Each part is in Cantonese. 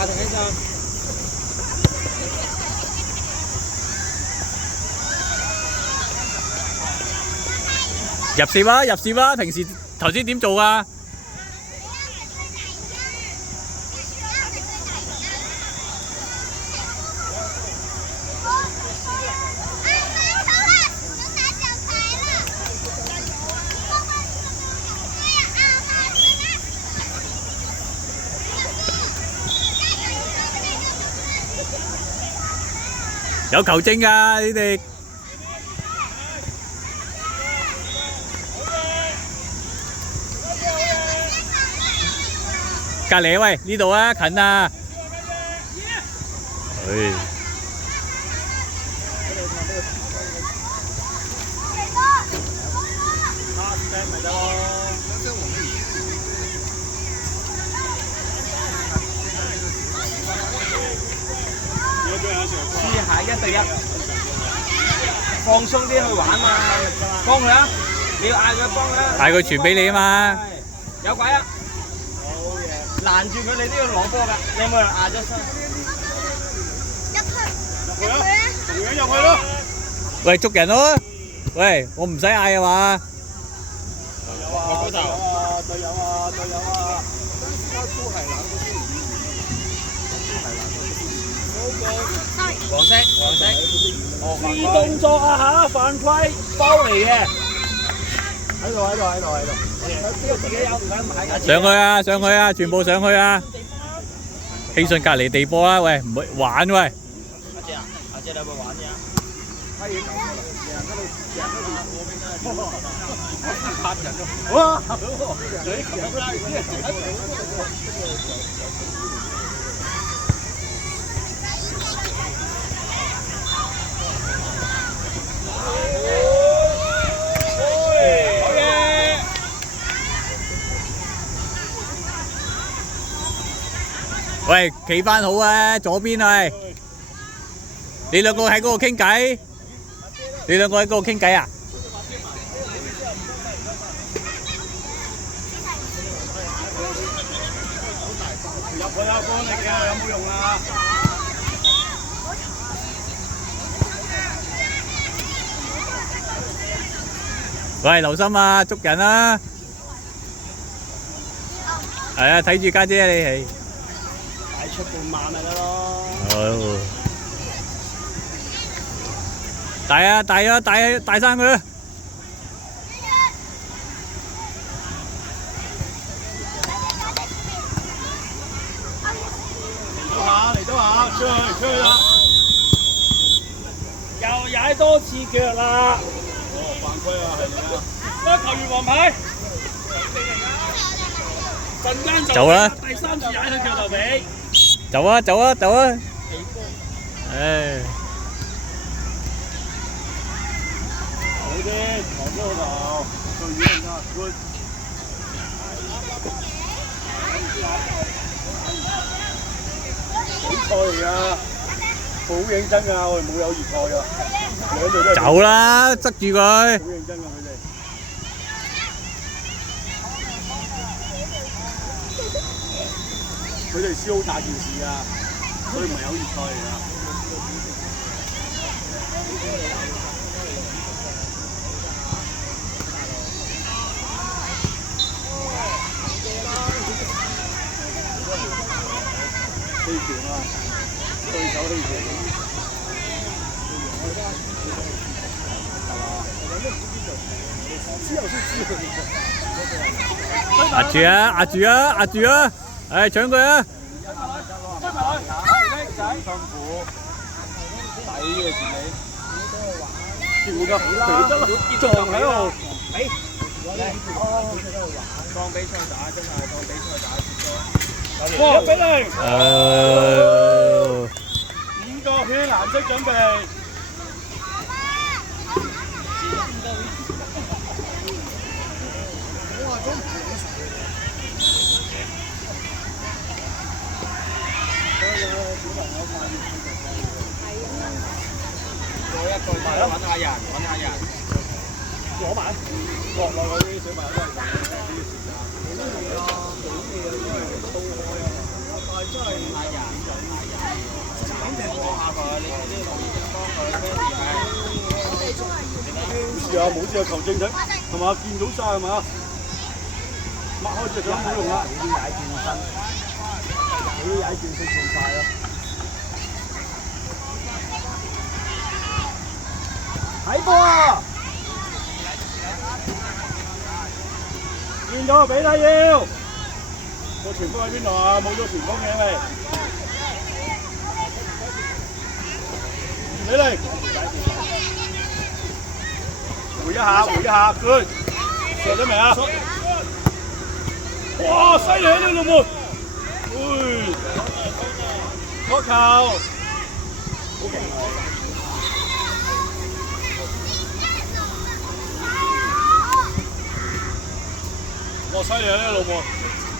下，停一陣。入攝啦，入攝啦！平時頭先點做啊？有球證㗎，你哋。隔離喂，呢度啊，近啊。唉。試下1對1，放鬆啲去玩嘛，幫佢啊！你要嗌佢幫佢啊！嗌佢傳俾你啊嘛。有鬼啊！攔住佢，你都要攞波㗎。你有冇人嗌咗身？入去啊！同樣入去咯。喂，捉人咯！喂，我唔使嗌啊嘛。隊友啊！隊友啊！隊友啊！隊友啊！黃色，黃色。試動作啊嚇，犯規，包嚟嘅。喺度，喺度，喺度，喺度。呢個自己有唔使買㗎。上去啊，上去啊，全部上去啊！希信隔離地波啊，喂，唔好玩喂。阿姐啊，阿姐你有冇玩嘢啊？拍人咯！哇！喂，企翻好啊，左邊啊！你兩個喺嗰度傾偈？你兩個喺嗰度傾偈啊？入去啊，幫你嘅有冇用啊？喂，留心啊，捉人啊！係啊，睇住家姐你係。擺出半晚咪得咯。好。大啊，大啊，大啊，大生佢。嚟到下，出去啦！又踩多次腳啦！哦，犯規啊，係你啊！球員黃牌，陣間就走啦！第3次踩佢腳頭尾。走啊，走啊，走啊！唉。好啲，防咗個頭，對遠啊 ，good。比賽嚟㗎，好認真㗎，我哋冇友誼賽㗎，兩隊都係。走啦，執住佢。好認真㗎佢哋。佢哋輸好大件事啊，所以唔係友誼賽嚟㗎。欺權啊！對手欺權。之後先知佢壓住啊！壓住啊！壓住啊！唉，搶佢啊！辛苦，抵嘅前尾，全部撞喺度。當比賽打真係當比賽打，1比0。5個圈藍色準備。攞一個嚟揾下人，揾下人。攞埋，國內嗰啲小朋友都係咁嘅啲時間。但係真係揾下人。冇隻球正睇，係嘛？見到晒係嘛？擘開隻手冇用啦。啲踩轉身，啲踩轉身轉晒咯。睇波啊！見到俾睇要。個前鋒喺邊度啊？冇咗前鋒嘅喂。俾你。回一下，good。射咗未啊？哇！犀利啊呢個門。角球。好勁。哇！犀利啊呢個老母。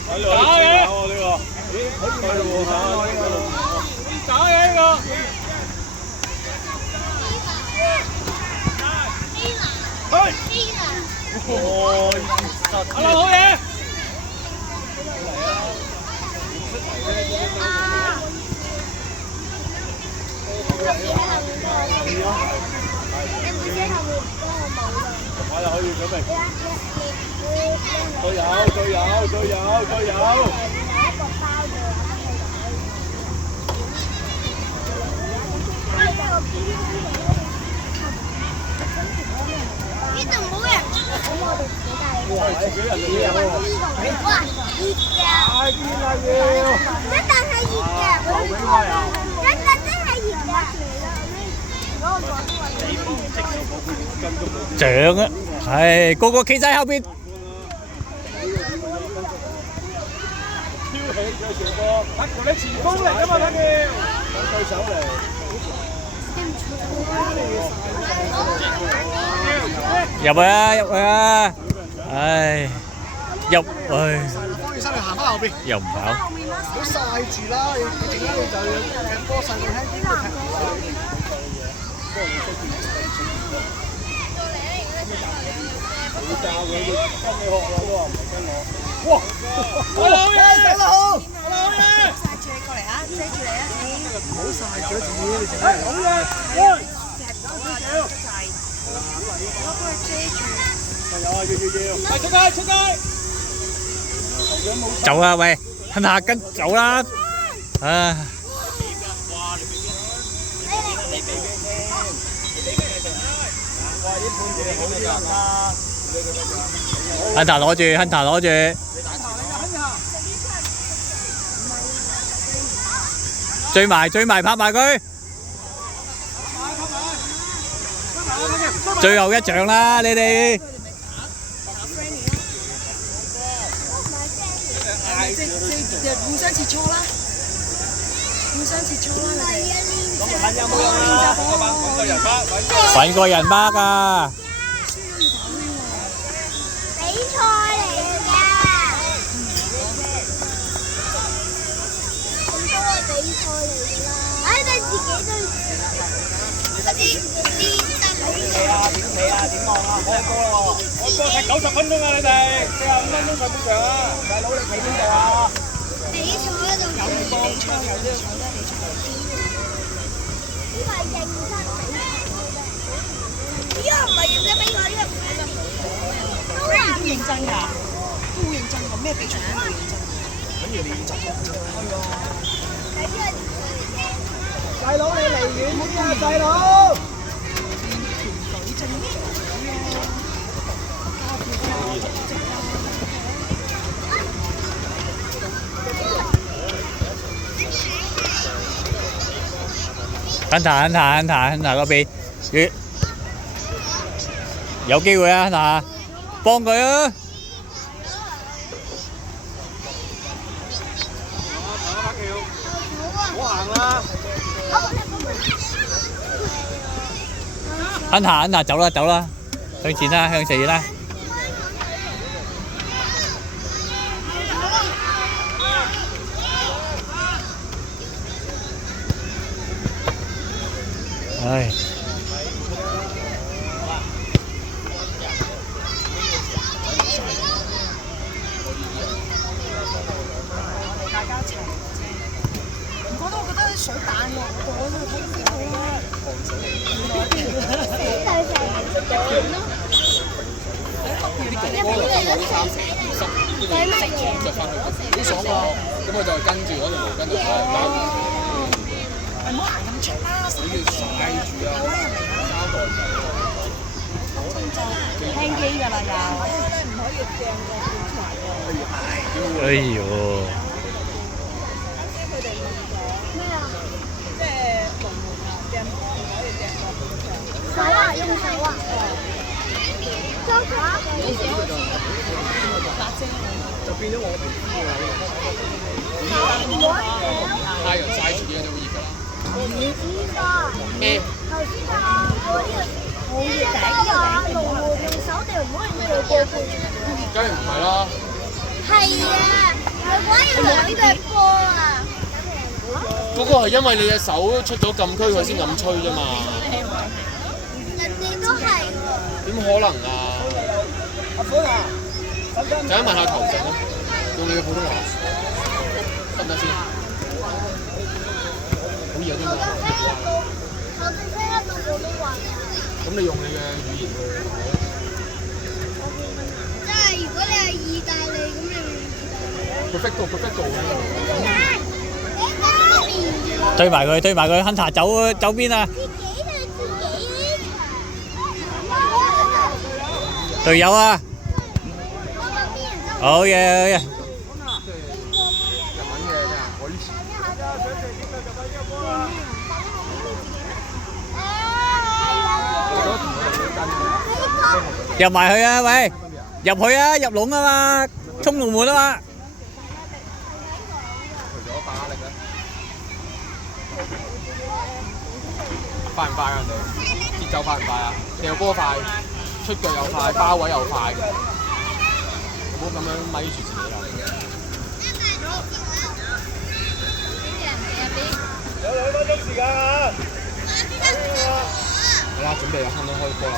打嘅。呢個。咦？可以喎嚇，打嘅呢個。去！哦，阿劉好嘢！我又可以準備。隊友！呢度冇人，咁我哋哇！自己人嚟嘅喎。哇，熱嘅，快啲啦要！一定係熱嘅，真係熱嘅。獎啊！係個個企晒後邊。挑起咗成個，德國你前鋒嚟㗎嘛，德國。對手嚟。入去啊！唉，入去。放起身，你行翻後邊。又唔跑。唔好曬住啦！你陣間你就踢波細路喺邊度踢？教佢跟你學啦都話唔係跟我。哇！好嘢！打得好！曬住你過嚟啊，遮住你啊！唔好曬住自己，你陣間。好嘢！喂！我幫佢遮住。加油啊！要！出街！走啦喂，吞下跟走啦。唉。Hunter 攞住。追埋拍埋佢。最後一仗啦，你哋。互相切磋啦，你哋。揾個人mark啊！比賽嚟㗎，咁都係比賽嚟㗎啦。唉，你自己都嗰啲練習嚟嘅。點望啊？開波啦喎！開波踢90分鐘啊！你哋45分鐘上半場啊！大佬你企邊度啊？比賽嗰度有比賽有呢個呢個係認真比賽。呢個唔係認真比賽，呢個唔係認真。都係認真㗎，都好認真㗎，咩比賽都好認真。緊要練習咯。細佬你離遠啲啊！細佬。Hunter 嗰邊，有機會啊，Hunter，幫佢啊！唔好行啦！Hunter 走啦，向前啦。唉。我覺得水彈喎，我睇唔到啦。好爽啊！咁我就跟住嗰條毛巾就唔好行咁長啦，死要曬住啊！輕機㗎啦又。哎呦！手啊，用手啊。周卡。就變咗我皮膚㗎啦。太陽曬住嘢就會熱㗎啦。咩？頭先啊，我呢個好熱頂啊，龍門用手定唔可以做過半？梗係唔係啦？係啊，如果要兩隻波啊！嗰個係因為你隻手出咗禁區，佢先咁吹啫嘛。人哋都係喎。點可能啊？陣間問下球證啦，用你嘅普通話得唔得先？好易啫嘛。我哋聽得到普通話。咁你用你嘅語言去。即係如果你係意大利咁，你用意大利。perfecto 推埋佢 ，Hunter 走邊啊！隊友啊！好嘢好嘢！入埋去啊！喂，入去啊！入籠啊嘛，衝龍門啊嘛！快唔快啊？人哋節奏快唔快啊？掉波快，出腳又快，包位又快，唔好咁樣咪住自己啦。有2分鐘時間啊！好啦，準備啦，差唔多開波啦。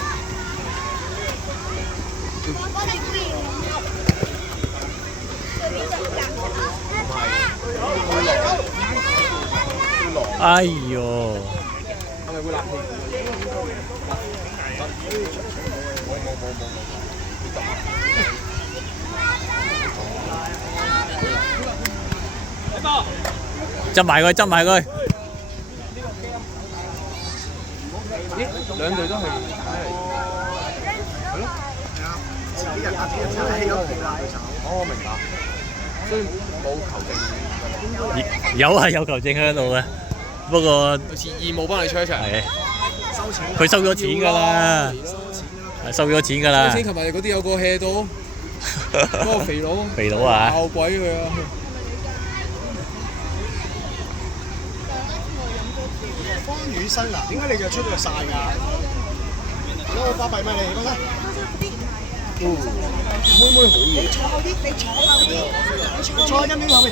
哎呦！係咪會冷氣？執埋佢，執埋佢。咦，兩隊都係係咯。自己人自己起咗皮啦，對手。哦，明白。所以冇球證。有係有球證喺度嘅，不過好似義務幫你吹一場。係收錢。佢收咗錢㗎啦，收咗錢㗎啦。頭先琴日嗰啲有個 hea 到，嗰個肥佬。肥佬啊！鬧鬼佢啊！方宇生啊，點解你就出咗晒㗎？攞個巴閉咩你？講啦。妹妹好嘢。坐後啲，你坐後邊，你坐喺邊後邊。